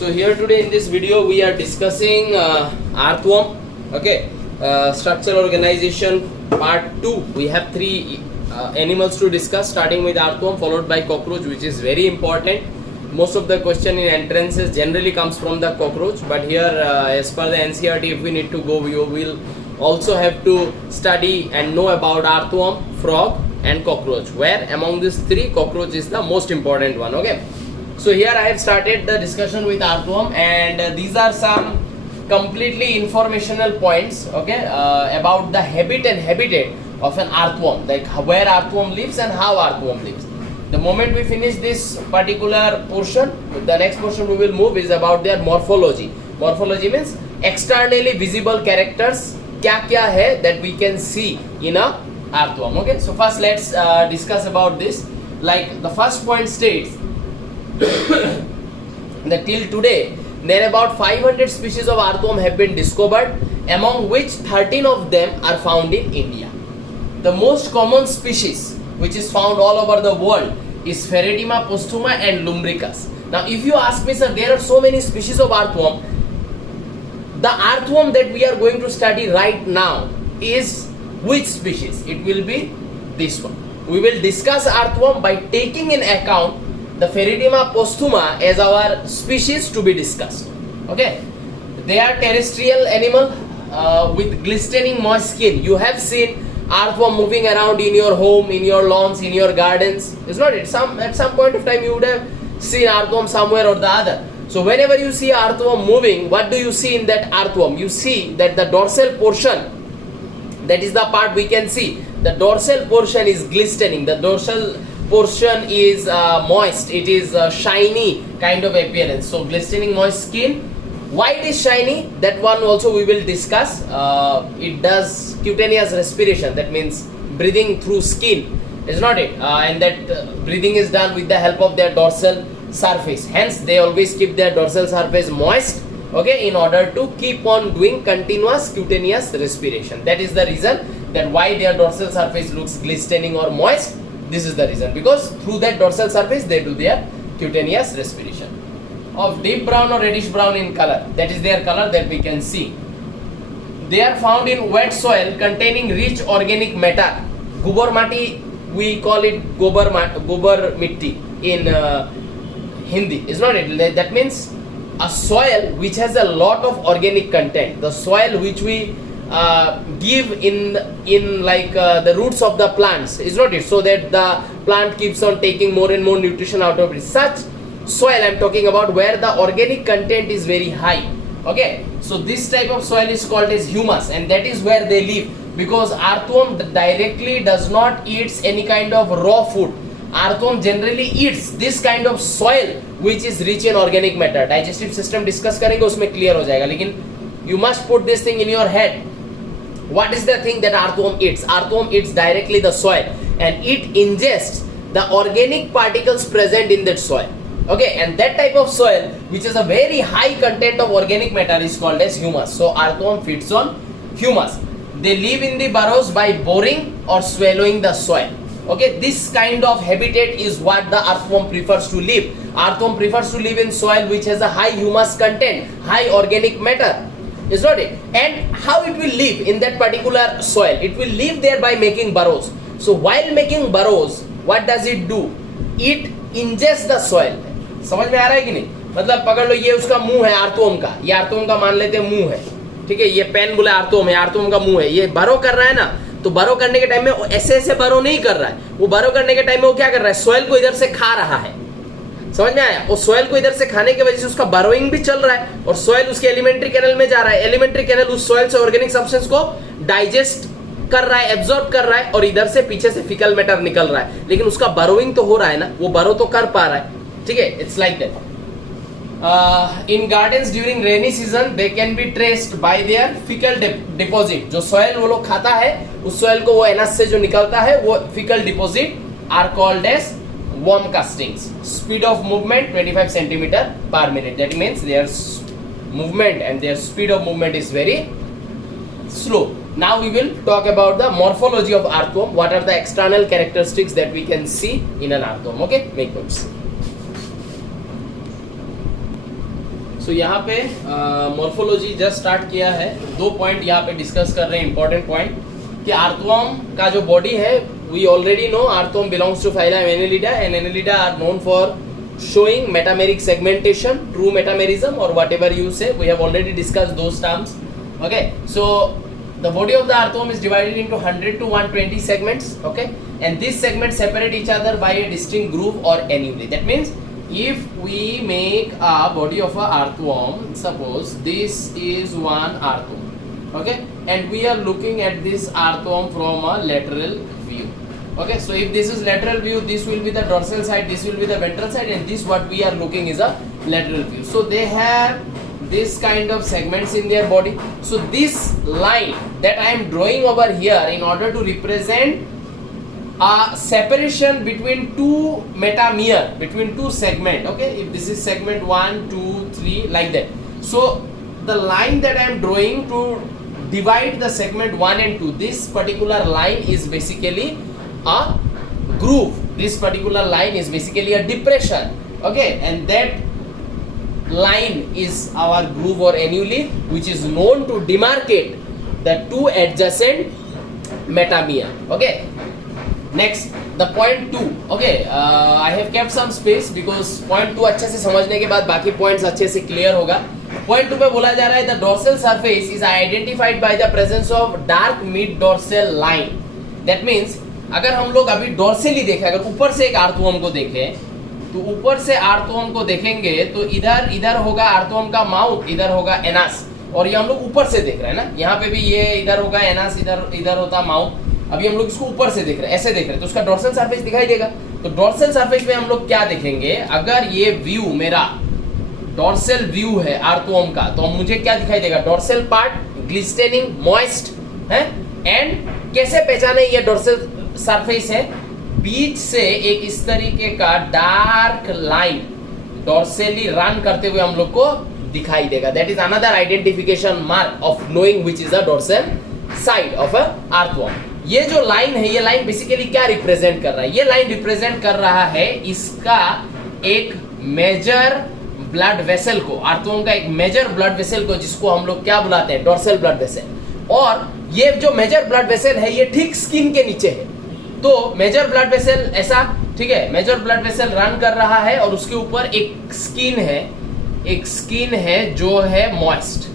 So here today in this video we are discussing earthworm. Okay, structural organization part 2. We have three animals to discuss, starting with earthworm, followed by cockroach, which is very important. Most of the question in entrances generally comes from the cockroach, but here as per the NCERT, if we need to go, we will also have to study and know about earthworm, frog and cockroach, where among these three cockroach is the most important one. Okay, so here I have started the discussion with earthworm, and these are some completely informational points, okay, about the habit and habitat of an earthworm, like where earthworm lives and how earthworm lives. The moment we finish this particular portion, the next portion we will move is about their morphology. Morphology means externally visible characters, क्या है that we can see in a earthworm. Okay, so first let's discuss about this. Like the first point states that till today there are about 500 species of earthworm have been discovered, among which 13 of them are found in India. The most common species which is found all over the world is Pheretima posthuma and Lumbricus. Now if you ask me, sir, there are so many species of earthworm, the earthworm that we are going to study right now is which species? It will be this one. We will discuss earthworm by taking in account the Pheretima posthuma as our species to be discussed. Okay, they are terrestrial animal with glistening moist skin. You have seen earthworm moving around in your home, in your lawns, in your gardens. Is not it? At some point of time you would have seen earthworm somewhere or the other. So whenever you see earthworm moving, what do you see in that earthworm? You see that the dorsal portion, that is the part we can see, the dorsal portion is glistening. The dorsal portion is moist. It is shiny kind of appearance. So glistening moist skin. Why it is shiny? That one also we will discuss. It does cutaneous respiration. That means breathing through skin. Is not it? And that breathing is done with the help of their dorsal surface. Hence they always keep their dorsal surface moist, okay, in order to keep on doing continuous cutaneous respiration. That is the reason that why their dorsal surface looks glistening or moist. This is the reason, because through that dorsal surface they do their cutaneous respiration. Of deep brown or reddish brown in color, that is their color that we can see. They are found in wet soil containing rich organic matter. Gobar mati, we call it gobar mitti in Hindi, is not it? That means a soil which has a lot of organic content. The soil which we give in like the roots of the plants, is not it? So that the plant keeps on taking more and more nutrition out of it. Such soil I am talking about, where the organic content is very high. Okay, so this type of soil is called as humus, and that is where they live, because earthworm directly does not eats any kind of raw food. Earthworm generally eats this kind of soil which is rich in organic matter. Digestive system discuss करेंगे, उसमें clear हो जाएगा. लेकिन you must put this thing in your head. What is the thing that earthworm eats? Earthworm eats directly the soil, and it ingests the organic particles present in that soil. Okay, and that type of soil which has a very high content of organic matter is called as humus. So earthworm feeds on humus. They live in the burrows by boring or swallowing the soil. Okay, this kind of habitat is what the earthworm prefers to live. Earthworm prefers to live in soil which has a high humus content, high organic matter. Is not it? And how it will live in that particular soil? It will live there by making burrows. So while making burrows, what does it do? It ingests the soil. समझ में आ रहा है कि नहीं? मतलब पकड़ लो, ये उसका मुंह है earthworm का, ये earthworm का मान लेते हैं मुंह है, ठीक है, ये पेन बोले earthworm है, earthworm का मुंह है. ये बरो कर रहा है ना, तो बरो करने के टाइम में ऐसे ऐसे बरो नहीं कर रहा है. वो बरो करने के टाइम में वो क्या कर रहा है? सॉइल को इधर से खा रहा है. समझ में आया? और सॉइल को इधर से खाने की वजह से उसका बरोइंग भी चल रहा है, और सॉइल उसके एलिमेंट्री कैनल में जा रहा है. एलिमेंट्री कैनल उस सॉइल से ऑर्गेनिक सब्सटेंस को डाइजेस्ट कर रहा है, एब्जॉर्ब कर रहा है, और इधर से पीछे से फिकल मैटर निकल रहा है. लेकिन उसका बरोइंग तो हो रहा है ना, वो बरो तो कर पा रहा है. ठीक है, it's like that. In gardens during rainy season they can be traced by their fecal deposit. जो soil वो लोग खाता है, उस soil को वो anus से जो निकलता है, वो fecal deposit are called as worm castings. Speed of movement 25 centimeter per minute. That means their movement and their speed of movement is very slow. Now we will talk about the morphology of earthworm. What are the external characteristics that we can see in an earthworm? Okay, make notes. सो यहाँ पे morphology just start किया है, 2 point यहाँ पे discuss कर रहे हैं, important point कि आर्थ्रोम का जो बॉडी है, we already know earthworm belongs to phylum Annelida and Annelida are known for showing metameric segmentation, true metamerism or whatever you say. We have already discussed those terms. Okay, so the body of the arthome is divided into 100 to 120 segments. Okay, and these segments separate each other by a distinct groove or annuli. That means if we make a body of a arthome, suppose this is one arthome, okay, and we are looking at this arthome from a lateral view. Okay, so if this is lateral view, this will be the dorsal side, this will be the ventral side, and this what we are looking is a lateral view. So they have this kind of segments in their body. So this line that I am drawing over here in order to represent a separation between two metamere, between two segment. Okay, if this is segment 1, 2, 3 like that. So the line that I am drawing to divide the segment 1 and 2, this particular line is basically a groove. This particular line is basically a depression. Okay, and that line is our groove or annuli, which is known to demarcate the two adjacent metamere. Okay, next the point 2. Okay, I have kept some space because point 2 अच्छे से समझने के बाद बाकी points अच्छे से clear होगा. Point 2 पे बोला जा रहा है the dorsal surface is identified by the presence of dark mid dorsal line. That means अगर हम लोग अभी डोर्सली देखें, अगर ऊपर से एक आर्थ्रोम को देखें तो ऊपर से आर्थ्रोम को देखेंगे तो इधर होगा आर्थ्रोम का माउथ, इधर होगा एनास, और ये हम लोग ऊपर से देख रहे हैं ना, यहाँ पे भी ये इधर होगा एनास, इधर होता माउथ। अभी हम लोग इसको ऊपर से देख रहे हैं, ऐसे देख रहे हैं, तो उसका डोर्सल सरफेस दिखाई देगा। तो डोर्सल सरफेस में हम लोग क्या देखेंगे, अगर ये व्यू मेरा डोर्सल व्यू है आर्थ्रोम का, तो मुझे क्या दिखाई देगा, डोर्सल पार्ट ग्लिस्टेनिंग मॉइस्ट है। एंड कैसे पहचाने ये डोर्सल सरफेस है, बीच से एक इस तरीके का डार्क लाइन डोर्सली रन करते हुए हम लोग को दिखाई देगा। That is another identification mark of knowing which is the dorsal side of a earthworm. ये जो लाइन है, ये लाइन बेसिकली क्या रिप्रेजेंट कर रहा है, ये लाइन रिप्रेजेंट कर रहा है इसका एक मेजर ब्लड वेसल को, आर्थ्रोम का एक मेजर ब्लड वेसल को, जिसको हम लोग क्या बुलाते हैं, डोर्सल ब्लड वेसल। और ये जो मेजर ब्लड वेसल है ये ठीक स्किन के नीचे है। तो मेजर ब्लड वेसल ऐसा, ठीक है, मेजर ब्लड वेसल रन कर रहा है और उसके ऊपर एक स्किन है जो है मॉइस्ट।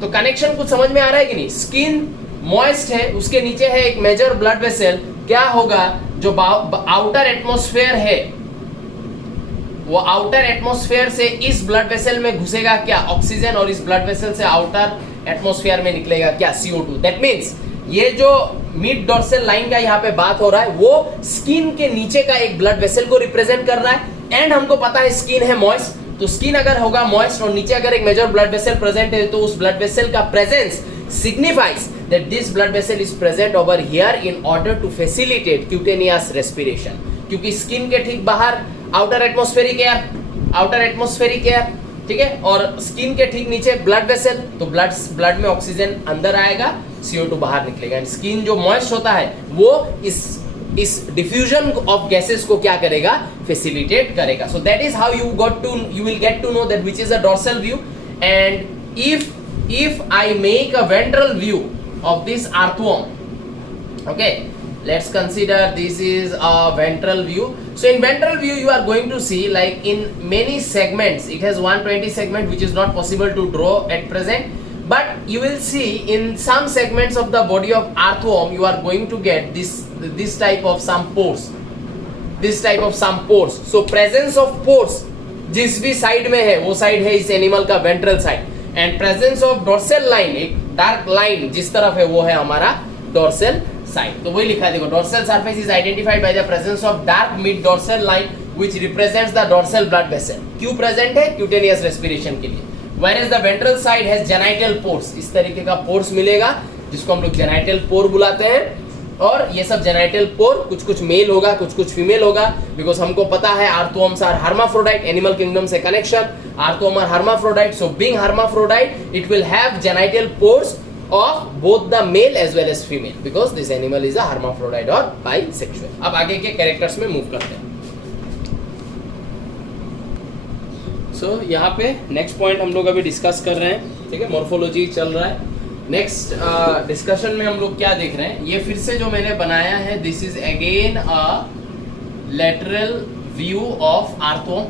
तो कनेक्शन कुछ समझ में आ रहा है कि नहीं, स्किन मॉइस्ट है, उसके नीचे है एक मेजर ब्लड वेसल। क्या होगा, जो आउटर एटमॉस्फेयर है वो आउटर एटमॉस्फेयर से इस ब्लड वेसल में घुसेगा क्या, ऑक्सीजन, और इस ब्लड वेसल से आउटर एटमॉस्फेयर में निकलेगा क्या, CO2। दैट मींस ये जो मिड डोर्सल लाइन का यहाँ पे बात हो रहा है वो स्किन के नीचे का एक ब्लड वेसल को रिप्रेजेंट कर रहा है। एंड हमको पता है स्किन है मॉइस्ट, तो स्किन अगर होगा मॉइस्ट और नीचे अगर एक मेजर ब्लड वेसल प्रेजेंट है, तो उस ब्लड वेसल का presence signifies that this blood vessel is present over here in order to facilitate cutaneous respiration. क्योंकि स्किन के ठीक बाहर आउटर एटमॉस्फेरिक एयर, ठीक है, और स्किन के ठीक नीचे ब्लड वेसल, तो ब्लड में ऑक्सीजन अंदर आएगा, CO2 बाहर निकलेगा। एंड स्किन जो मॉइस्ट होता है वो इस डिफ्यूजन ऑफ गैसेस को क्या करेगा, फैसिलिटेट करेगा। So that is how you will get to know that which is a dorsal view. And if I make a ventral view of this arthrom, okay, let's consider this is a ventral view. So in ventral view you are going to see, like in many segments, it has 120 segment, which is not possible to draw at present, but you will see in some segments of the body of arthrom you are going to get this type of some pores. So presence of pores जिस भी side में है वो side है इस animal का ventral side, and presence of dorsal line, एक dark line जिस तरफ है वो है हमारा डोर्सल साइड। तो वही लिखा है, देखो, dorsal surface is identified by the presence of dark mid dorsal line which represents the dorsal blood vessel. क्यों प्रेजेंट है, क्यूटेनियस रेस्पिरेशन के लिए। Whereas the ventral side has genital pores, इस तरीके का पोर्स मिलेगा जिसको हम लोग जेनाइटल पोर बुलाते हैं। और ये सब जेनाइटल पोर कुछ मेल होगा, कुछ फीमेल होगा, बिकॉज हमको पता है earthworms are hermaphrodite, animal kingdom से connection, earthworm are hermaphrodite, so being hermaphrodite it will have genital pores of both the male as well as female, because this animal is a hermaphrodite or bisexual. अब आगे के characters में move करते हैं। सो यहाँ पे next point हम लोग अभी डिस्कस कर रहे हैं, ठीक है, मॉर्फोलॉजी चल रहा है। नेक्स्ट डिस्कशन में हम लोग क्या देख रहे हैं, ये फिर से जो मैंने बनाया है, this is again a lateral view of earthworm,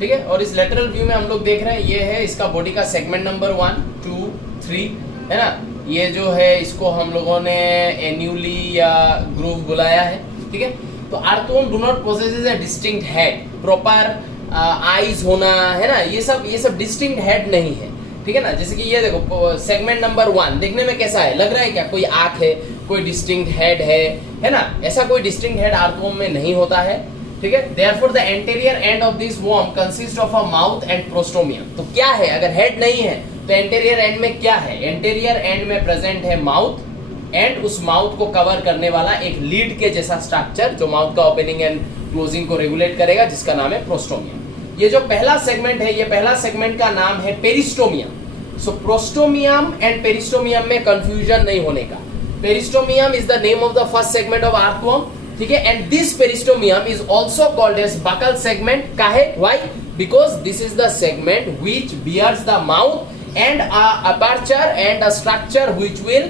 ठीक है। और इस लेटरल व्यू में हम लोग देख रहे हैं, ये है इसका बॉडी का सेगमेंट नंबर 1, 2, 3, है ना। ये जो है इसको हम लोगों ने एन्यूली या ग्रूव बुलाया है, ठीक है। तो earthworm do not possesses a distinct head, proper eyes होना, है ना, ये सब डिस्टिंक्ट हेड नहीं है, ठीक है ना। जैसे कि ये देखो सेगमेंट नंबर 1 देखने में कैसा है, लग रहा है क्या कोई आंख है, कोई डिस्टिंक्ट हेड है ना। ऐसा कोई डिस्टिंक्ट हेड आर्थ्रोम में नहीं होता है, ठीक है। Therefore the anterior end of this worm consist of a mouth and prostomium. तो क्या है, अगर हेड नहीं है तो एंटीरियर एंड में क्या है, एंटीरियर एंड में प्रेजेंट है माउथ एंड उस माउथ को कवर करने वाला एक लीड के जैसा स्ट्रक्चर जो माउथ का ओपनिंग एंड क्लोजिंग को रेगुलेट करेगा, जिसका नाम है प्रोस्टोमियम। ये जो पहला सेगमेंट है, ये पहला सेगमेंट का नाम है peristomium. So prostomium and peristomium में कंफ्यूजन नहीं होने का। Peristomium is the name of the first segment of earthworm, ठीक है। And this peristomium is also called as buccal segment. काहे, why? Because this is the segment which bears the mouth and aperture and a structure which will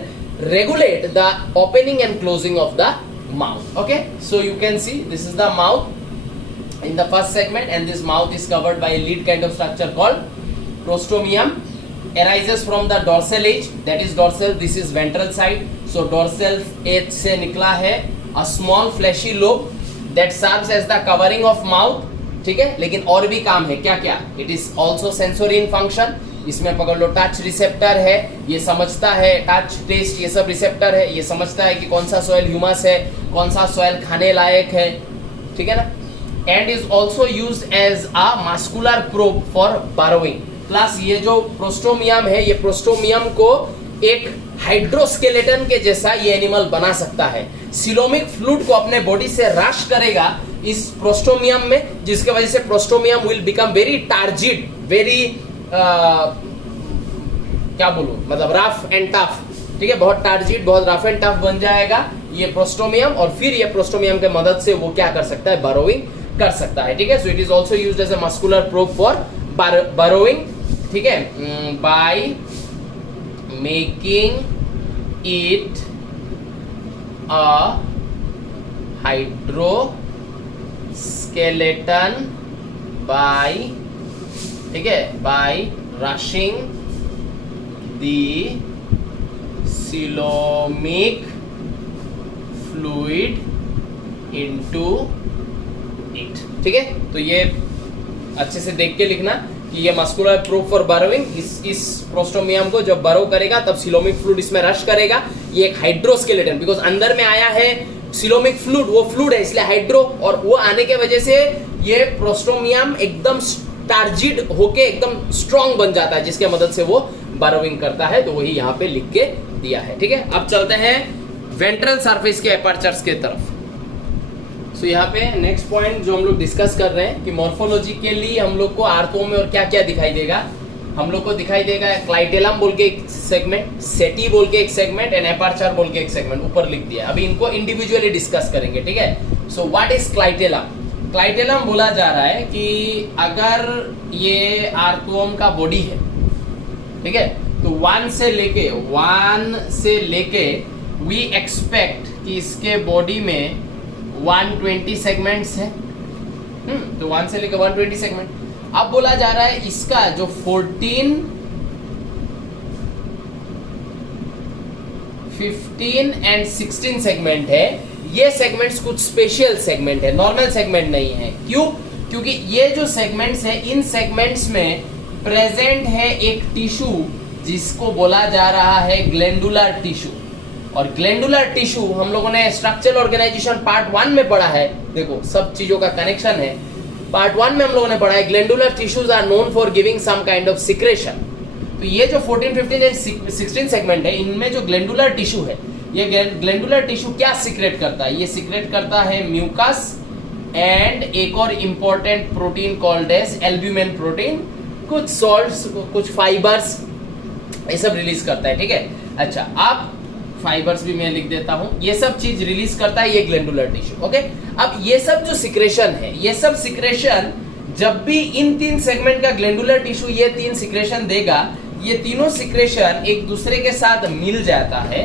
regulate the opening and closing of the mouth. Okay, so you can see this is the mouth in the first segment, and this mouth is covered by a lid kind of structure called prostomium. Arises from the dorsal edge, that is dorsal, this is ventral side. So dorsal edge से निकला है a small fleshy lobe that serves as the covering of mouth, ठीक है। लेकिन और भी काम है, क्या क्या? It is also sensory in function. इसमें पकड़ लो टच रिसेप्टर है, ये समझता है टच टेस्ट, ये सब रिसेप्टर है, ये समझता है कि कौन सा सॉइल ह्यूमस है, कौन सा सॉइल खाने लायक है, ठीक है ना। And is also used as a muscular probe for burrowing. Plus ये जो प्रोस्टोमियम है, ये प्रोस्टोमियम को एक हाइड्रोस्केलेटन के जैसा ये एनिमल बना सकता है। सिलोमिक फ्लूइड को अपने बॉडी से रश करेगा इस प्रोस्टोमियम में, जिसके वजह से prostomium will become very turgid, very क्या बोलूं, मतलब रफ एंड टफ, ठीक है। बहुत टार्जिड, बहुत रफ एंड टफ बन जाएगा ये प्रोस्टोमियम, और फिर ये प्रोस्टोमियम के मदद से वो क्या कर सकता है, बारोइंग कर सकता है, ठीक है। So it is also used as a muscular probe for burrowing, ठीक है, by making it a hydroskeleton by, ठीक है, by rushing the coelomic fluid into it, ठीक है। तो ये अच्छे से देख के लिखना कि ये मस्कुलर प्रूफ फॉर बारोइंग, इस प्रोस्टोमियम को जब बारो करेगा तब सिलोमिक फ्लूइड इसमें रश करेगा। ये एक हाइड्रोस्केलेटन, बिकॉज अंदर में आया है सिलोमिक फ्लूइड, वो फ्लूइड है इसलिए हाइड्रो, और वो आने के वजह से ये प्रोस्टोमियम एकदम टार्जिड होके एकदम स्ट्रॉन्ग बन जाता है, जिसके मदद से वो बारोइंग करता है। तो वही यहाँ पे लिख के दिया है, ठीक है। अब चलते हैं वेंट्रल सरफेस के एपर्चर्स के तरफ। सो यहाँ पे नेक्स्ट पॉइंट जो हम लोग डिस्कस कर रहे हैं कि मॉर्फोलॉजी के लिए हम लोग को आर्थ्रोम में और क्या क्या दिखाई देगा। हम लोग को दिखाई देगा क्लाइटेलम बोल के एक सेगमेंट, सेटी बोल के एक सेगमेंट, एंड एपर्चर बोल के एक सेगमेंट ऊपर लिख दिया। अभी इनको इंडिविजुअली डिस्कस करेंगे, ठीक है। So what is clitellum? Clitellum बोला जा रहा है कि अगर ये आर्थ्रोम का बॉडी है, ठीक है, तो 1 से लेके वी एक्सपेक्ट कि इसके बॉडी में 120 सेगमेंट्स हैं, तो 1 से लेके 120 सेगमेंट। अब बोला जा रहा है इसका जो 14, 15 एंड 16 सेगमेंट है, ये सेगमेंट्स कुछ स्पेशल सेगमेंट है, नॉर्मल सेगमेंट नहीं है। क्यों? क्योंकि ये जो सेगमेंट्स है, इन सेगमेंट्स में प्रेजेंट है एक टिश्यू जिसको बोला जा रहा है ग्लैंडुलर टिश्यू। और ग्लैंडुलर टिश्यू हम लोगों ने स्ट्रक्चरल ऑर्गेनाइजेशन पार्ट 1 में पढ़ा है। देखो सब चीजों का कनेक्शन है। पार्ट 1 में हम लोगों ने पढ़ा है glandular tissues are known for giving some kind of secretion. तो ये जो 14, 15 एंड 16 सेगमेंट है, इनमें जो ग्लैंडुलर टिश्यू है, ये ग्लैंडुलर टिश्यू क्या सीक्रेट करता है? ये सीक्रेट करता है म्यूकस एंड एक और important protein called as albumin protein, कुछ सॉल्ट्स, कुछ फाइबर्स, ये सब रिलीज करता है, ठीक है। अच्छा, अब फाइबर्स भी मैं लिख देता हूं, ये सब चीज रिलीज करता है ये ग्लैंडुलर टिश्यू, ओके। अब ये सब जो सिक्रेशन है, ये सब सिक्रेशन जब भी इन तीन सेगमेंट का ग्लैंडुलर टिश्यू ये तीन सिक्रेशन देगा, ये तीनों सिक्रेशन एक दूसरे के साथ मिल जाता है,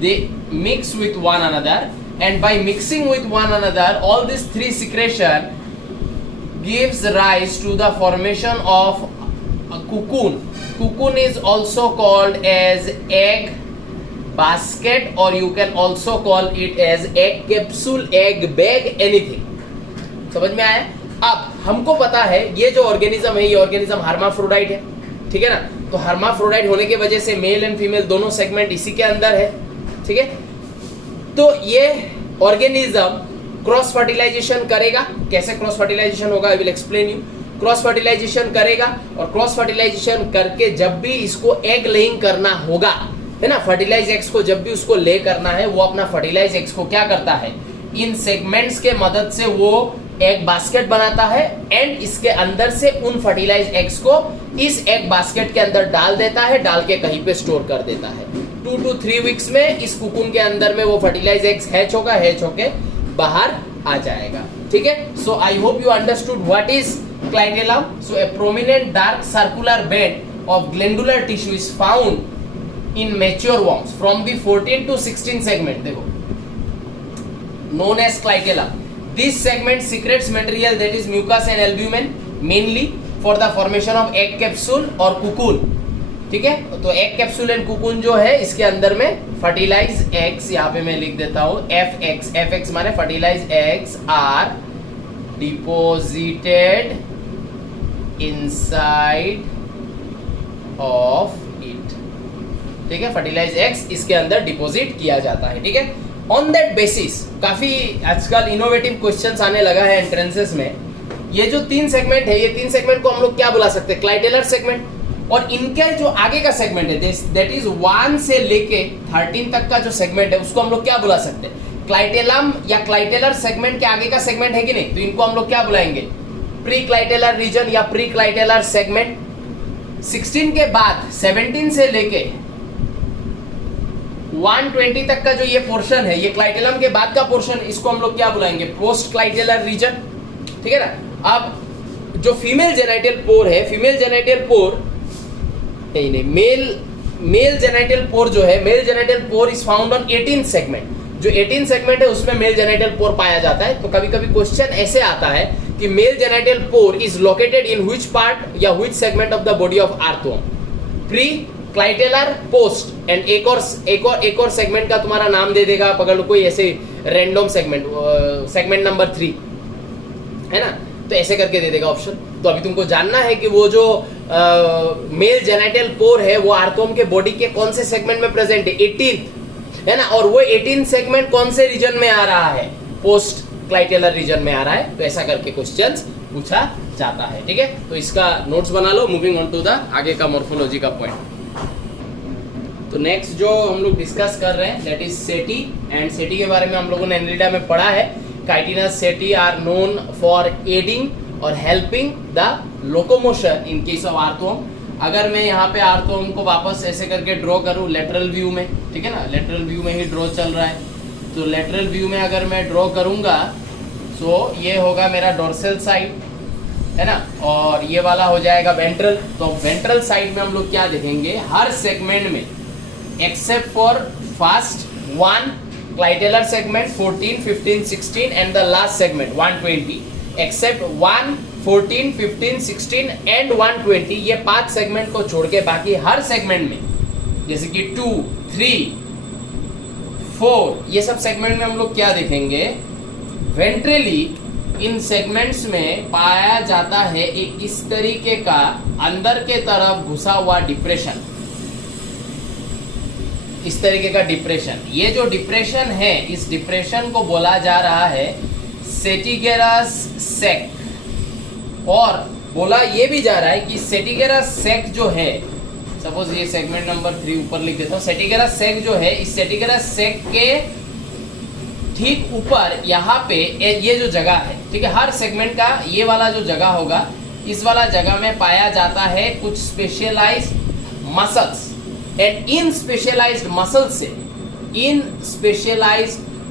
they mix with one another, and by mixing with one another all this three secretion gives rise to the formation of a cocoon. Cocoon is also called as egg basket, or you can also call it as egg capsule, egg bag, anything. समझ में आया? अब हमको पता है ये जो organism है, ये ऑर्गेनिज्म हर्माफ्रोडाइट है, ठीक है ना? तो हर्माफ्रोडाइट होने की वजह से मेल एंड फीमेल दोनों सेगमेंट इसी के अंदर है, ठीक है? तो ये ऑर्गेनिज्म क्रॉस फर्टिलाइजेशन करेगा। कैसे क्रॉस फर्टिलाइजेशन होगा, I will explain you. Cross fertilisation करेगा, और क्रॉस फर्टिलाइजेशन करके जब भी इसको एग लेइंग करना होगा, है ना, फर्टिलाइज एग्स को जब भी उसको ले करना है, वो अपना फर्टिलाइज एग्स को क्या करता है, इन सेगमेंट्स के मदद से वो एग बास्केट बनाता है, एंड इसके अंदर से उन फर्टिलाइज एग्स को इस एग बास्केट के अंदर डाल देता है, डाल के कहीं पे स्टोर कर देता है। 2 to 3 वीक्स में इस कुकुन के अंदर में वो फर्टिलाइज एग्स हैच होगा, हैच होके बाहर आ जाएगा, ठीक है? So I hope you understood what is clitellum. So a prominent dark circular band of glandular tissue is found in mature worms from the 14 to 16 segment, देखो, known as clitellum. This segment secretes material that is mucus and albumin mainly for the formation of egg capsule or cocoon. ठीक है, तो egg capsule and cocoon जो है इसके अंदर में fertilise eggs, यहाँ पे मैं लिख देता हूँ FX. FX माने fertilise eggs are deposited inside of it, ठीक है? फर्टिलाइज एग्स इसके अंदर डिपोजिट किया जाता है, ठीक है? ऑन दैट बेसिस काफी आजकल इनोवेटिव क्वेश्चंस आने लगा है एंट्रेंसेस में। ये जो तीन सेगमेंट है, ये तीन सेगमेंट को हम लोग क्या बुला सकते हैं, क्लाइटेलर सेगमेंट, और इनका जो आगे का सेगमेंट है दैट इज 1 से लेके 13 तक का जो सेगमेंट है उसको हम लोग क्या बुला सकते हैं, क्लाइटेलम या क्लाइटेलर सेगमेंट के आगे का सेगमेंट है कि नहीं, तो इनको हम लोग क्या बुलाएंगे, प्री क्लाइटेलर रीजन या प्री क्लाइटेलर सेगमेंट। 16 के बाद 17 से लेके 120 तक का जो ये पोर्शन है, ये क्लाइटेलम के बाद का पोर्शन, इसको हम लोग क्या बुलाएंगे, पोस्ट क्लाइटेलर रीजन, ठीक है ना? अब जो फीमेल जेनाइटल पोर है, फीमेल जेनाइटल पोर नहीं, मेल जेनाइटल पोर जो है, mail genital pore is found on 18 segment. जो 18 सेगमेंट है उसमें मेल जेनाइटल पोर पाया जाता है। तो कभी कभी क्वेश्चन ऐसे आता है कि male genital pore is located in which part या which segment of the body of earthworm, pre clitellar, post, and एक और सेगमेंट का तुम्हारा नाम दे देगा, पकड़ लो कोई ऐसे रैंडम सेगमेंट, सेगमेंट नंबर 3 है ना, तो ऐसे करके दे देगा ऑप्शन। तो अभी तुमको जानना है कि वो जो मेल जेनाइटल पोर है वो आर्थ्रोम के बॉडी के कौन से सेगमेंट में प्रेजेंट है, 18 है ना, और वो 18 सेगमेंट कौन से रीजन में आ रहा है, पोस्ट क्लाइटेलर रीजन में आ रहा है। तो ऐसा करके क्वेश्चंस पूछा जाता है, ठीक है? तो इसका नोट्स बना लो, मूविंग ऑन टू द आगे का मॉर्फोलॉजी का पॉइंट। तो नेक्स्ट जो हम लोग डिस्कस कर रहे हैं दैट इज सेटी, एंड सेटी के बारे में हम लोगों ने एनरीडा में पढ़ा है। Chitinous setae are known for aiding और helping the locomotion in case of earthworm. अगर मैं यहाँ पे आर्थ्रोम को वापस ऐसे करके ड्रॉ करूँ लेटरल व्यू में, ठीक है ना, लेटरल व्यू में ही ड्रॉ चल रहा है, तो लेटरल व्यू में अगर मैं ड्रॉ करूँगा तो ये होगा मेरा डोर्सल साइड, है ना, और ये वाला हो जाएगा वेंट्रल। तो वेंट्रल साइड में हम लोग क्या देखेंगे, हर सेगमेंट में except for first 1 clitellar segment 14, 15, 16 and the last segment 120, except 1, 14, 15, 16 एंड 120, ये 5 सेगमेंट को छोड़ के बाकी हर सेगमेंट में जैसे कि 2, 3, 4, ये सब सेगमेंट में हम लोग क्या देखेंगे, वेंट्रली इन सेगमेंट्स में पाया जाता है एक इस तरीके का अंदर के तरफ घुसा हुआ डिप्रेशन, इस तरीके का डिप्रेशन। ये जो डिप्रेशन है, इस डिप्रेशन को बोला जा रहा है सेटिगेरस सेक, और बोला ये भी जा रहा है कि सेटिगेरस सेक जो है, सपोज ये सेगमेंट नंबर 3 ऊपर लिख देता हूँ, सेटिगेरस सेक जो है, इस सेटिगेरस सेक के ठीक ऊपर यहाँ पे ये जो जगह है, ठीक है, हर सेगमेंट का ये वाला जो जगह होगा, इस वाला जगह में पाया जाता है कुछ स्पेशलाइज्ड मसल्स, एंड इन स्पेशलाइज्ड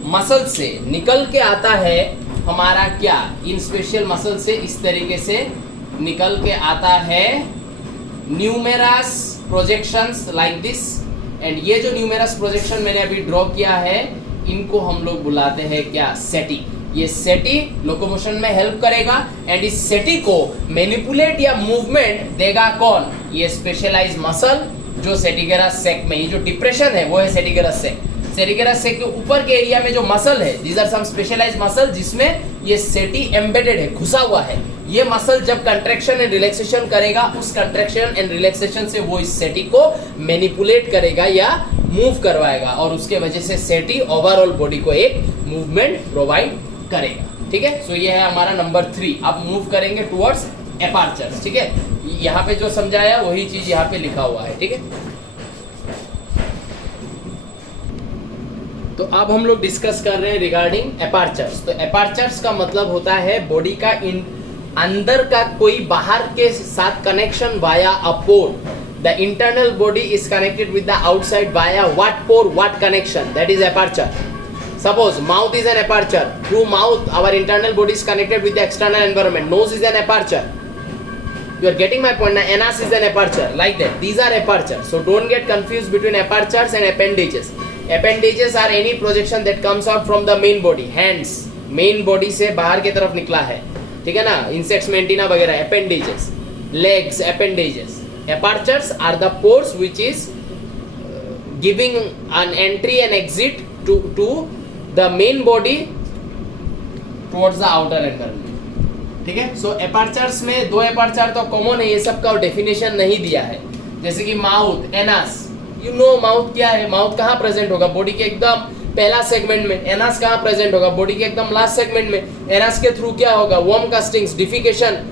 मसल से निकल के आता है हमारा क्या इन स्पेशल मसल से इस तरीके से निकल के आता है numerous projections like this. And ये जो न्यूमेरस प्रोजेक्शन मैंने अभी ड्रॉ किया है इनको हम लोग बुलाते हैं क्या, सेटी। ये सेटी लोकोमोशन में हेल्प करेगा एंड इस सेटी को मैनिपुलेट या मूवमेंट देगा कौन, ये स्पेशलाइज्ड मसल जो सेटिगेरस सेक में, ये जो डिप्रेशन है वो है सेटिगेरस सेक। सेटिगेरस सेक के ऊपर के एरिया में जो मसल है these are some specialised muscle जिसमें ये सेटी एम्बेडेड है, घुसा हुआ है। ये मसल जब कंट्रैक्शन एंड रिलैक्सेशन करेगा उस कंट्रैक्शन एंड रिलैक्सेशन से वो इस सेटी को मैनिपुलेट करेगा या मूव करवाएगा और उसके वजह से सेटी ओवरऑल बॉडी को एक मूवमेंट प्रोवाइड करेगा। ठीक है, सो ये है हमारा नंबर 3। अब मूव करेंगे टुवर्ड्स एपर्चर्स। ठीक है, यहाँ पे जो समझाया वही चीज यहाँ पे लिखा हुआ है। ठीक है, तो अब हम लोग डिस्कस कर रहे हैं रिगार्डिंग एपर्चर्स। तो एपर्चर्स का मतलब होता है बॉडी का अंदर का कोई बाहर के साथ connection via a pore. The internal body is connected with the outside via what pore, what connection, that is aperture. Suppose mouth is an aperture. Through mouth, our internal body is connected with the external environment. Nose is an aperture. You are getting my point. Now, anus is an aperture. Like that. These are apertures. So don't get confused between apertures and appendages. Appendages are any projection that comes out from the main body. Hands, main body से बाहर की तरफ निकला है. ठीक है ना? Insects में एंटीना वगैरह. Appendages. Legs, appendages. Apertures are the pores which is giving an entry and exit to the main body towards the outer environment. ठीक है, सो एपर्चर्स में दो एपर्चर तो कॉमन है, ये सब का डेफिनेशन नहीं दिया है। जैसे कि mouth, anus, you know mouth क्या है, माउथ कहाँ प्रेजेंट होगा, बॉडी के एकदम पहला सेगमेंट में। एनस कहाँ प्रेजेंट होगा, बॉडी के एकदम लास्ट सेगमेंट में। एनस के थ्रू क्या होगा, वर्म कास्टिंग्स, डिफिकेशन,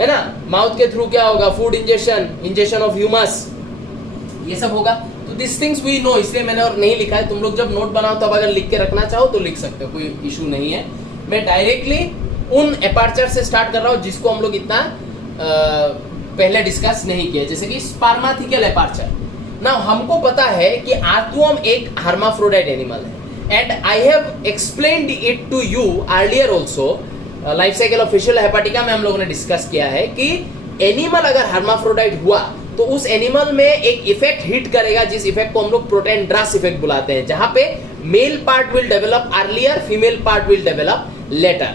है ना। माउथ के थ्रू क्या होगा, food injection, injection of humus, ये सब होगा। तो दिस थिंग्स वी नो, इसलिए मैंने और नहीं लिखा है। तुम लोग जब नोट बनाओ तब अगर लिख के रखना चाहो तो लिख सकते हो, कोई इशू नहीं है। मैं डायरेक्टली उन एपर्चर से स्टार्ट कर रहा हूँ जिसको हम लोग इतना पहले डिस्कस नहीं किया, जैसे कि स्पर्माथिकल एपर्चर। ना हमको पता है कि आर्थ्रोम एक हर्माफ्रोडाइट एनिमल है and I have explained it to you earlier also. Life cycle of Fasciola hepatica में हम लोगों ने डिस्कस किया है कि एनिमल अगर हर्माफ्रोडाइट हुआ तो उस एनिमल में एक इफेक्ट हिट करेगा जिस इफेक्ट को हम लोग प्रोटेंड्रस इफेक्ट बुलाते हैं, जहां पे male part will develop earlier, female part will develop later.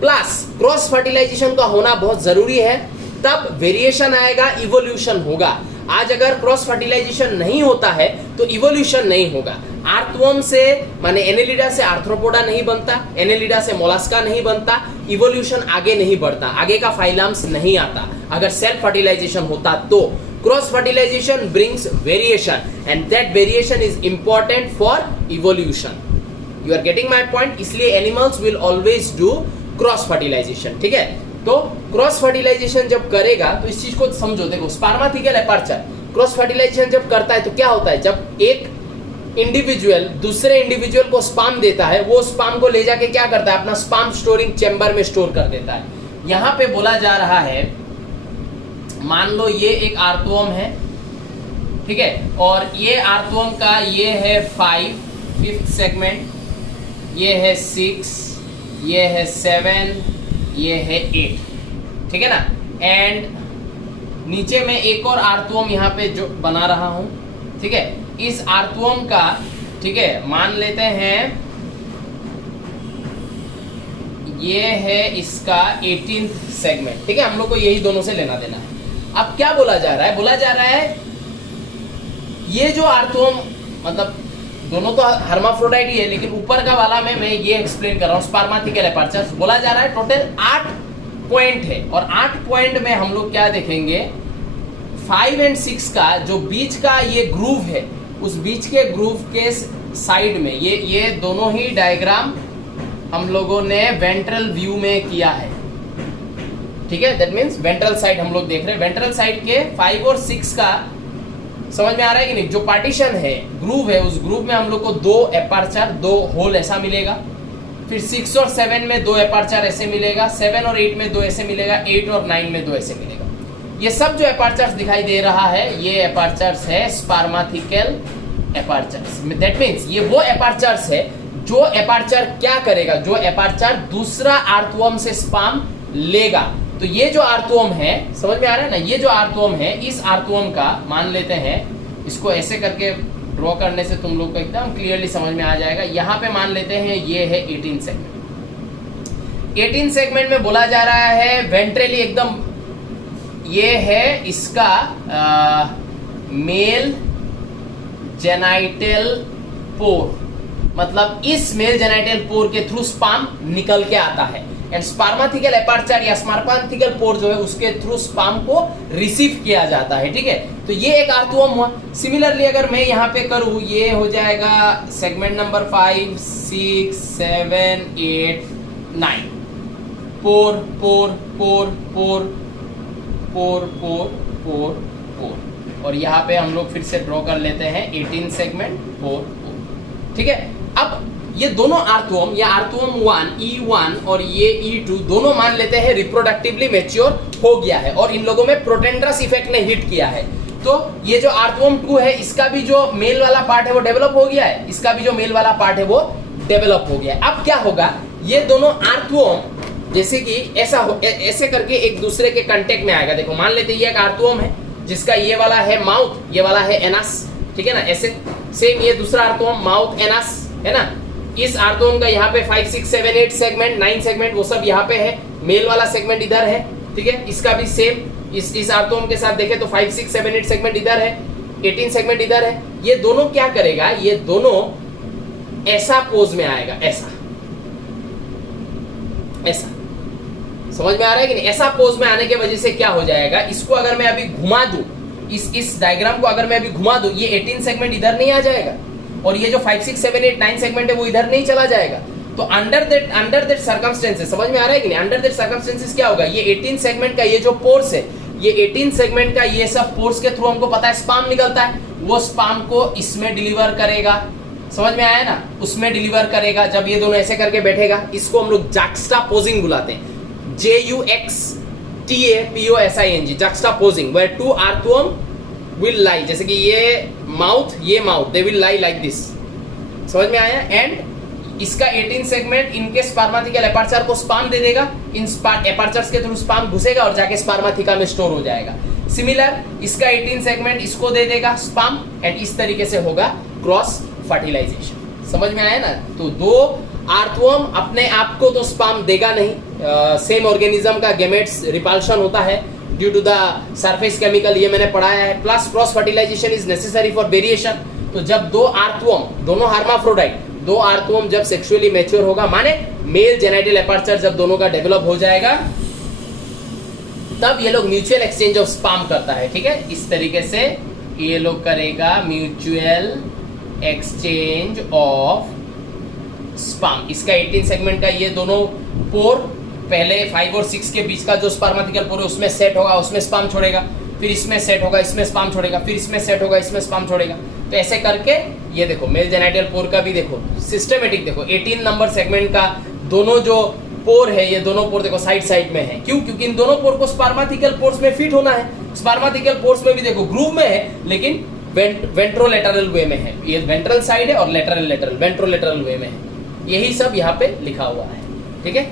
Plus cross fertilisation का होना बहुत जरूरी है, तब वेरिएशन आएगा, इवोल्यूशन होगा। आज अगर क्रॉस फर्टिलाइजेशन नहीं होता है तो इवोल्यूशन नहीं होगा। आर्थवर्म से माने एनेलिडा से आर्थ्रोपोडा नहीं बनता, एनेलिडा से मोलास्का नहीं बनता, इवोल्यूशन आगे नहीं बढ़ता, आगे का फाइलम्स नहीं आता। अगर सेल्फ फर्टिलाइजेशन होता तो cross fertilization brings variation and that variation is important for evolution. You are getting my point. इसलिए animals will always do cross fertilization. ठीक है, तो क्रॉस फर्टिलाइजेशन जब करेगा तो इस चीज को समझो। देखो स्पर्माथिकल एपर्चर क्रॉस फर्टिलाइजेशन जब करता है तो क्या होता है, जब एक इंडिविजुअल दूसरे इंडिविजुअल को स्पर्म देता है, वो स्पर्म को ले जाके क्या करता है, अपना स्पर्म स्टोरिंग चेंबर में स्टोर कर देता है। यहां पे बोला जा रहा है, मान लो ये एक आर्थ्रोम है, ठीक है, और ये आर्थ्रोम का ये है 5 5th सेगमेंट, ये है 6, ये है 7, ये है 8, ठीक है ना। एंड नीचे में एक और आर्थ्रोम यहाँ पे जो बना रहा हूं, ठीक है। इस आर्थ्रोम का, ठीक है, मान लेते हैं ये है इसका 18th सेगमेंट, ठीक है। हम लोग को यही दोनों से लेना देना है। अब क्या बोला जा रहा है, बोला जा रहा है ये जो आर्थ्रोम, मतलब दोनों तो हर्माफ्रोडाइट ही है, लेकिन ऊपर का वाला में मैं ये एक्सप्लेन कर रहा हूँ, स्पर्माथिकल एपर्चर। बोला जा रहा है टोटल 8 पॉइंट है, और 8 पॉइंट में हम लोग क्या देखेंगे, 5 और 6 का जो बीच का ये ग्रूव है, उस बीच के ग्रूव के साइड में ये दोनों ही डायग्राम हम लोगों ने वेंट्रल व्यू में किया है, ठीक है। दैट मीन्स वेंट्रल साइड हम लोग देख रहे हैं। वेंट्रल साइड के 5 और 6 का समझ में आ रहा है कि नहीं, जो पार्टीशन है, ग्रूव है, उस ग्रूव में हम लोग को 2 एपर्चर, 2 होल ऐसा मिलेगा। फिर 6 और 7 में 2 एपर्चर ऐसे मिलेगा, 7 और 8 में 2 ऐसे मिलेगा, 8 और 9 में 2 ऐसे मिलेगा। ये सब जो एपर्चर्स दिखाई दे रहा है, ये एपर्चर्स है स्पर्माथिकल एपर्चर्स। दैट मीन्स ये वो एपर्चर्स है जो एपर्चर क्या करेगा, जो एपर्चर दूसरा आर्थवॉर्म से स्पर्म लेगा। तो ये जो आर्थवॉर्म है, समझ में आ रहा है ना, ये जो आर्थवॉर्म है, इस आर्थवॉर्म का मान लेते हैं, इसको ऐसे करके ड्रॉ करने से तुम लोग को एकदम क्लियरली समझ में आ जाएगा। यहाँ पे मान लेते हैं ये है 18 सेगमेंट। 18 सेगमेंट में बोला जा रहा है वेंट्रली एकदम, ये है इसका मेल जेनाइटल पोर, मतलब इस मेल जेनाइटल पोर के थ्रू स्पर्म निकल के आता है। एंड स्पर्माथिकल एपर्चर या स्पर्माथिकल पोर जो है उसके थ्रू स्पर्म को रिसीव किया जाता है, ठीक है। तो ये एक आर्थवॉर्म हुआ। सिमिलरली अगर मैं यहाँ पे करूँ, ये हो जाएगा सेगमेंट नंबर 5, 6, 7, 8, 9, पोर पोर पोर पोर पोर पोर पोर पोर, और यहाँ पे हम लोग फिर से ड्रॉ कर लेते हैं 18 सेगमेंट पोर पोर, ठीक है। अब ये दोनों आर्थवॉर्म, या आर्थवॉर्म 1 E1 और ये E2 दोनों मान लेते हैं रिप्रोडक्टिवली मैच्योर हो गया है और इन लोगों में प्रोटेंड्रस इफेक्ट ने हिट किया है। तो ये जो आर्थवॉर्म 2 है, इसका भी जो मेल वाला पार्ट है वो डेवलप हो गया है, इसका भी जो मेल वाला पार्ट है वो डेवलप हो गया है। अब क्या होगा, ये दोनों आर्थवॉर्म जैसे कि ऐसे करके एक दूसरे के कांटेक्ट में आएगा। देखो मान लेते हैं ये एक आर्थवॉर्म है जिसका ये वाला है माउथ, ये वाला है एनस, ठीक है ना। ऐसे सेम ये दूसरा आर्थवॉर्म माउथ एनस है ना। इस आर्थवॉर्म का यहाँ पे 5, 6, 7, 8 सेगमेंट, 9 सेगमेंट वो सब यहाँ पे है, मेल वाला सेगमेंट इधर है, ठीक है। इसका भी सेम इस आर्थवॉर्म के साथ देखें तो 5, 6, 7, 8 सेगमेंट इधर है, 18 सेगमेंट इधर है। ये दोनों क्या करेगा, ये दोनों ऐसा पोज में आएगा, ऐसा ऐसा, समझ में आ रहा है कि नहीं। ऐसा पोज में आने के वजह से क्या हो जाएगा, इसको अगर मैं अभी घुमा दूं, इस डायग्राम को अगर मैं अभी घुमा दूं, ये 18 सेगमेंट इधर नहीं आ जाएगा और ये जो 5, 6, 7, 8, 9 सेगमेंट है वो इधर नहीं चला जाएगा। तो अंडर दैट सर्कमस्टेंसेस, समझ में आ रहा है कि नहीं, अंडर दैट सर्कमस्टेंसेस क्या होगा, ये 18 सेगमेंट का ये जो पोर्स है, ये 18 सेगमेंट का ये सब पोर्स के थ्रू हमको पता है स्पर्म निकलता है, वो स्पर्म को इसमें डिलीवर करेगा, समझ में आया ना, उसमें डिलीवर करेगा। जब ये दोनों ऐसे करके बैठेगा, इसको हम लोग जक्स्टापोजिंग बुलाते हैं, JUXTAPOSING, juxtaposing, where two earthworm will lie, जैसे कि ये mouth they will lie like this, समझ में आया। एंड इसका 18 सेगमेंट इनके स्पर्माथिकल एपर्चर को स्पर्म दे देगा, इन एपर्चर्स के थ्रू स्पर्म घुसेगा और जाके स्पर्माथिका में स्टोर हो जाएगा। सिमिलर इसका 18 सेगमेंट इसको दे देगा स्पर्म, एंड इस तरीके से होगा क्रॉस फर्टिलाइजेशन, समझ में आया ना। तो दो आर्थवॉर्म अपने आप को तो स्पर्म देगा नहीं, सेम ऑर्गेनिज्म का गैमेट्स रिपल्शन होता है due to the surface chemical, ये मैंने पढ़ाया है, plus cross fertilisation is necessary for variation. तो जब दो आर्थवॉर्म, दोनों हर्माफ्रोडाइट, दो आर्थवॉर्म जब सेक्सुअली मैच्योर होगा, माने मेल जेनाइटल एपर्चर जब दोनों का डेवलप हो जाएगा, तब ये लोग म्यूचुअल एक्सचेंज ऑफ स्पर्म करता है, ठीक है। इस तरीके से ये लोग करेगा म्यूचुअल एक्सचेंज ऑफ स्पर्म। इसका 18 सेगमेंट का ये दोनों पोर पहले 5 और 6 के बीच का जो स्पर्माथिकल पोर है उसमें सेट होगा, उसमें स्पर्म छोड़ेगा, फिर इसमें सेट होगा, इसमें स्पर्म छोड़ेगा, फिर इसमें सेट होगा, इसमें स्पर्म छोड़ेगा। तो ऐसे करके ये देखो मेल जेनाइटल पोर का भी देखो सिस्टमेटिक, देखो 18 नंबर सेगमेंट का दोनों जो पोर है, ये दोनों पोर देखो साइड साइड में है, क्यों, क्योंकि इन दोनों पोर को स्पर्माथिकल पोर्स में फिट होना है। स्पर्माथिकल पोर्स में भी देखो ग्रूव में है, लेकिन वेंट्रोलेटरल वे में है, ये वेंट्रल साइड है और लेटरल वेंट्रोलेटरल वे में है, यही सब यहाँ पे लिखा हुआ है, ठीक है।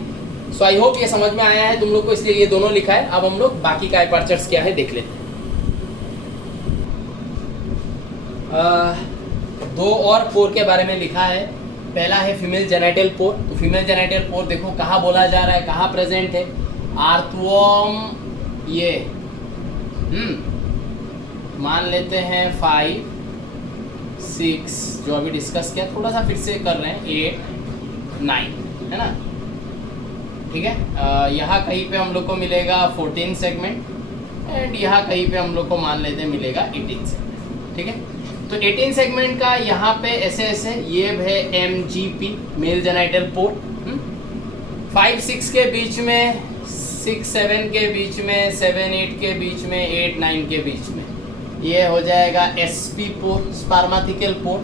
सो आई होप ये समझ में आया है तुम लोग को, इसलिए ये दोनों लिखा है। अब हम लोग बाकी का एपर्चर्स क्या है देख लेते हैं। 2 और पोर के बारे में लिखा है। पहला है फीमेल जेनाइटल पोर। तो फीमेल जेनाइटल पोर देखो कहाँ बोला जा रहा है, कहाँ प्रेजेंट है, आर्थवॉर्म ये मान लेते हैं 5, 6 जो अभी डिस्कस किया, थोड़ा सा फिर से कर रहे हैं, 8, 9 है ना, ठीक है। यहाँ कहीं पे हम लोग को मिलेगा 14 सेगमेंट, एंड यहाँ कहीं पे हम लोग को मान लेते मिलेगा 18 सेगमेंट, ठीक है। तो 18 सेगमेंट का यहाँ पे ऐसे ये है MGP, मेल जेनाइटल पोर। 5, 6 के बीच में, 6, 7 के बीच में, 7, 8 के बीच में, 8, 9 के बीच में ये हो जाएगा SP पोर, स्पर्माथिकल पोर।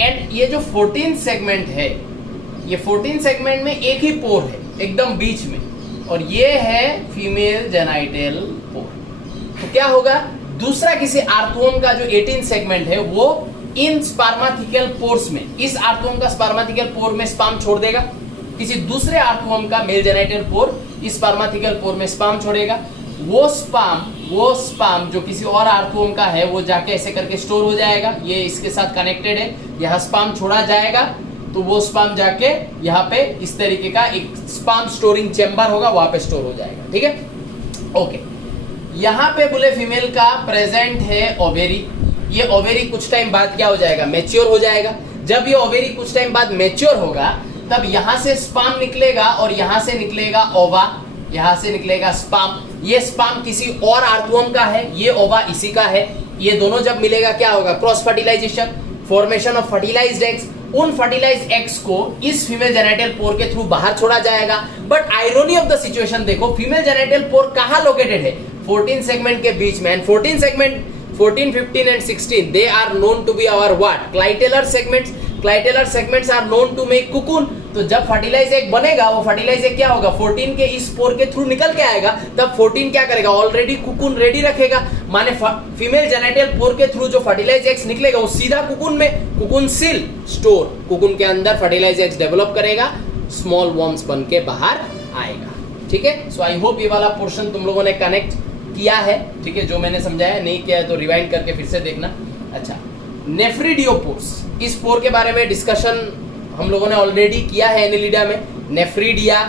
एंड ये जो 14 सेगमेंट है, ये 14 सेगमेंट में एक ही पोर है एकदम बीच में, और ये है फीमेल जेनाइटल पोर। तो क्या होगा, दूसरा किसी आर्थवॉर्म का जो 18 सेगमेंट है वो इन स्पर्मेटिकल पोर्स में, इस आर्थ्रोम का स्पर्मेटिकल पोर में स्पर्म छोड़ देगा, किसी दूसरे आर्थ्रोम का मेल जेनिटल पोर इस स्पर्मेटिकल पोर में स्पर्म छोड़ेगा, वो स्पर्म जो किसी और आर्थ्रोम का है वो जाके ऐसे करके स्टोर हो जाएगा, ये इसके साथ कनेक्टेड है, यहाँ स्पर्म छोड़ा जाएगा तो वो स्पर्म जाके यहाँ पे इस तरीके का एक स्पर्म स्टोरिंग चेम्बर होगा, वहां पे स्टोर हो जाएगा। ठीक है, ओके। यहाँ पे बोले फीमेल का प्रेजेंट है ओवेरी, ये ओवेरी कुछ टाइम बाद क्या हो जाएगा, मैच्योर हो जाएगा। जब ये ओवेरी कुछ टाइम बाद मैच्योर होगा तब यहाँ से स्पर्म निकलेगा और यहाँ से निकलेगा ओवा, यहाँ से निकलेगा स्पर्म। ये स्पर्म किसी और आर्थ्रोम का है, ये ओवा इसी का है, ये दोनों जब मिलेगा क्या होगा, cross fertilisation, formation of fertilised eggs. उन फर्टिलाइज्ड एग्स को इस फीमेल जेनिटल पोर के थ्रू बाहर छोड़ा जाएगा। But irony of the situation देखो, फीमेल जेनिटल पोर कहाँ लोकेटेड है, 14 सेगमेंट के बीच में। And 14 segment 14, 15 and 16 they are known to be our what, clitellar segments. Clitellar segments are known to make cocoon. तो जब फर्टिलाइज एग बनेगा वो फर्टिलाइज एग क्या होगा, 14 के इस पोर के थ्रू निकल के आएगा, तब 14 क्या करेगा, ऑलरेडी कुकुन रेडी रखेगा। माने फीमेल जेनिटल पोर के थ्रू जो फर्टिलाइज एग्स निकलेगा वो सीधा कुकुन में, कुकुन सिल स्टोर, कुकुन के अंदर फर्टिलाइज एग्स डेवलप करेगा, स्मॉल वॉर्म्स बन के बाहर आएगा। ठीक है, सो आई होप ये वाला पोर्शन तुम लोगों ने कनेक्ट किया है। ठीक है, जो मैंने समझाया नहीं किया है तो रिवाइंड करके फिर से देखना। अच्छा, नेफ्रिडियोपोर्स, इस पोर के बारे में डिस्कशन हम लोगों ने ऑलरेडी किया है एनिलिडा में। नेफ्रिडिया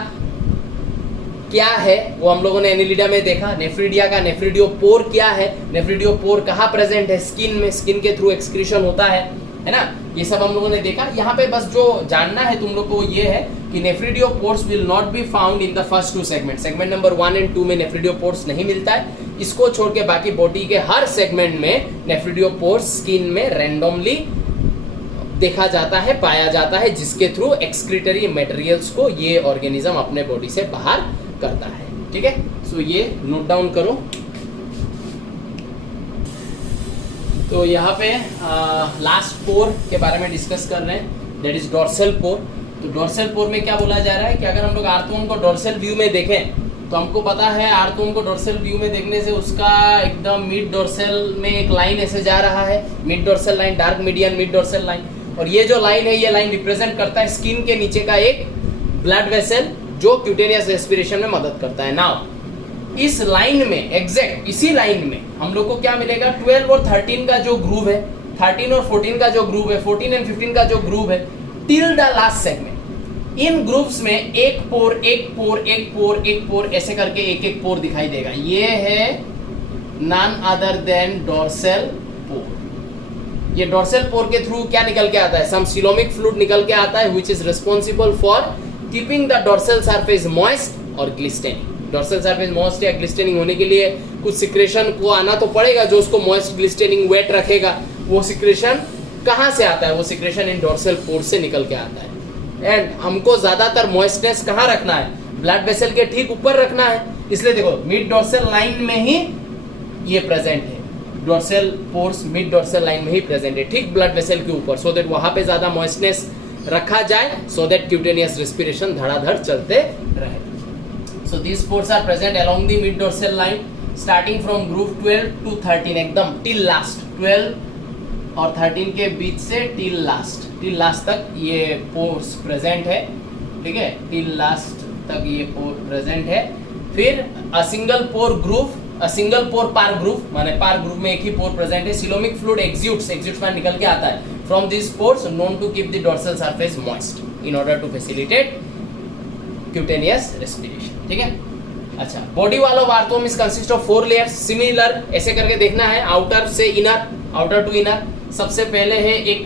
क्या है वो हम लोगों ने एनिलिडा में देखा। नेफ्रिडिया का नेफ्रिडियोपोर क्या है, नेफ्रिडियोपोर कहाँ प्रेजेंट है, स्किन में, स्किन के थ्रू एक्सक्रीशन होता है ना, ये सब हम लोगों ने देखा। यहाँ पे बस जो जानना है तुम लोग को ये है कि nephridiopores will not be found in the first 2 segment. Segment number 1 and 2 में नेफ्रिडियोपोर्स नहीं मिलता है, इसको छोड़ के बाकी बॉडी के हर सेगमेंट में नेफ्रिडियोपोर्स स्किन में रैंडमली देखा जाता है, पाया जाता है, जिसके थ्रू एक्सक्रीटरी मटेरियल्स को ये ऑर्गेनिज्म अपने बॉडी से बाहर करता है। ठीक है, सो ये नोट डाउन करो। तो यहाँ पे लास्ट पोर के बारे में डिस्कस कर रहे हैं, दैट इज डोर्सल पोर। तो डोर्सल पोर में क्या बोला जा रहा है कि अगर हम लोग आर्थ्रोम को डोर्सल व्यू में देखें तो हमको पता है आर्थ्रोम को डोर्सल व्यू में देखने से उसका एकदम मिड डोर्सल में एक लाइन ऐसे जा रहा है, mid dorsal line, dark median mid dorsal line. और ये जो लाइन है ये लाइन रिप्रेजेंट करता है स्किन के नीचे का एक ब्लड वेसल जो क्यूटेनियस रेस्पिरेशन में मदद करता है। नाउ इस लाइन में, एग्जैक्ट इसी लाइन में हम लोग को क्या मिलेगा, 12 और 13 का जो ग्रूव है, 13 और 14 का जो ग्रूव है, 14 एंड 15 का जो ग्रूव है, till the last segment, in groups में एक पोर एक पोर एक पोर एक पोर ऐसे करके एक एक पोर दिखाई देगा। ये है नन अदर देन डोर्सल पोर। ये डोर्सल पोर के थ्रू क्या निकल के आता है, सम सिलोमिक फ्लूइड निकल के आता है which is responsible for keeping the dorsal surface moist और ग्लिस्टेनिंग। डोर्सल सरफेस मॉइस्ट या ग्लिस्टेनिंग होने के लिए कुछ सिक्रेशन को आना तो पड़ेगा जो उसको मॉइस्ट ग्लिस्टेनिंग वेट रखेगा। वो सिक्रेशन कहाँ से आता है, वो सिक्रेशन इन डोर्सल पोर से निकल के आता है। एंड हमको ज्यादातर मॉइस्टनेस कहाँ रखना है, ब्लड वेसल के ठीक ऊपर रखना है। इसलिए देखो मिड डोर्सल लाइन में ही ये प्रेजेंट है, dorsal pores mid dorsal line में ही प्रेजेंट है, ठीक ब्लड वेसल के ऊपर, सो दैट वहां पे ज्यादा मॉइस्टनेस रखा जाए, सो दैट क्यूटेनियस रेस्पिरेशन धड़ाधड़ चलते रहे। So these pores are present along the mid dorsal line starting from groove 12 to 13 एकदम टिल लास्ट, 12 और 13 के बीच से टिल लास्ट तक ये पोर्स प्रेजेंट है। ठीक है, टिल लास्ट तक ये पोर प्रेजेंट है। फिर a single pore groove, a single pore per groove, माने पार ग्रूव में एक ही पोर प्रेजेंट है। सिलोमिक फ्लूइड एक्सुड्स में निकल के आता है from this pores known to keep the dorsal surface moist in order to facilitate cutaneous respiration. ठीक है, अच्छा, body wall of earthworm is consist of 4 layers, similar ऐसे करके देखना है, आउटर से इनर, आउटर टू इनर। सबसे पहले है एक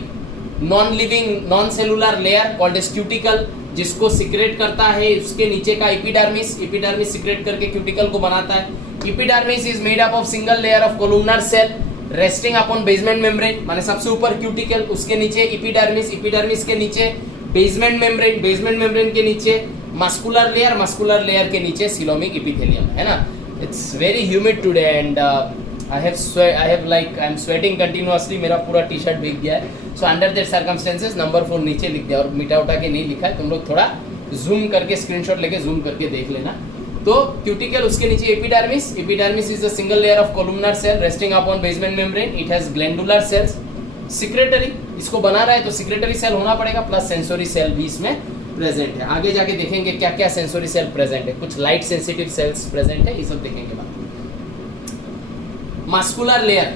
non living non cellular layer called as cuticle, जिसको सिक्रेट करता है उसके नीचे का एपिडर्मिस, एपिडर्मिस सिक्रेट करके क्यूटिकल को बनाता है। Epidermis is made up of single layer of columnar cell resting upon basement membrane, माने सबसे ऊपर क्यूटिकल, उसके नीचे एपिडर्मिस, एपिडर्मिस के नीचे बेसमेंट मेम्ब्रेन, बेसमेंट मेम्ब्रेन के नीचे मस्कुलर लेयर, मस्कुलर लेयर के नीचे सिलोमिक एपिथेलियम, है ना। It's very humid today and I am sweating continuously, मेरा पूरा टी शर्ट भीग गया है। So under that circumstances number 4 नीचे लिख दिया और मिटा उठा के नहीं लिखा है, तुम लोग थोड़ा जूम करके स्क्रीनशॉट लेके जूम करके देख लेना। तो क्यूटिकल, उसके नीचे epidermis, epidermis is a single layer of columnar cell resting upon basement membrane, it has glandular cells, secretory इसको बना रहा है तो सिक्रेटरी सेल होना पड़ेगा, प्लस सेंसोरी सेल भी इसमें प्रेजेंट है। आगे जाके देखेंगे क्या क्या सेंसोरी सेल प्रेजेंट है, कुछ लाइट सेंसिटिव सेल्स प्रेजेंट है, ये सब देखेंगे बाद में। मस्कुलर लेयर,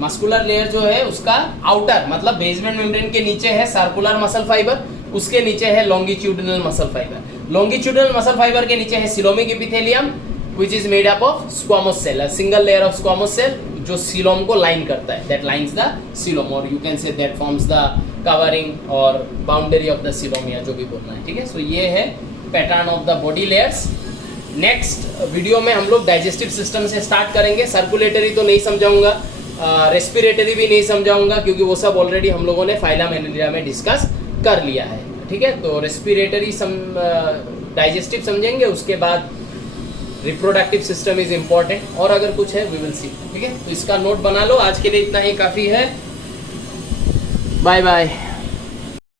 मस्कुलर लेयर जो है उसका आउटर मतलब बेसमेंट मेम्ब्रेन के नीचे है सर्कुलर मसल फाइबर, उसके नीचे है longitudinal muscle fibre. Longitudinal muscle fibre के नीचे है coelomic epithelium which is made up of squamous cell, a single layer of squamous cell जो सीलोम को लाइन करता है, दैट लाइंस द सीलोम, और you can say that forms the covering और boundary of the coelom, या जो भी बोलना है, ठीक है। सो ये है pattern of the body layers. Next video में हम लोग डाइजेस्टिव सिस्टम से स्टार्ट करेंगे। सर्कुलेटरी तो नहीं समझाऊंगा, रेस्पिरेटरी भी नहीं समझाऊंगा क्योंकि वो सब ऑलरेडी हम लोगों ने फाइलम एनेलिया में डिस्कस कर लिया है, ठीक है। तो रेस्पिरेटरी डाइजेस्टिव समझेंगे, उसके बाद रिप्रोडक्टिव सिस्टम इज इम्पॉर्टेंट, और अगर कुछ है वी विल सी, ठीक है। तो इसका नोट बना लो, आज के लिए इतना ही काफ़ी है। Bye bye.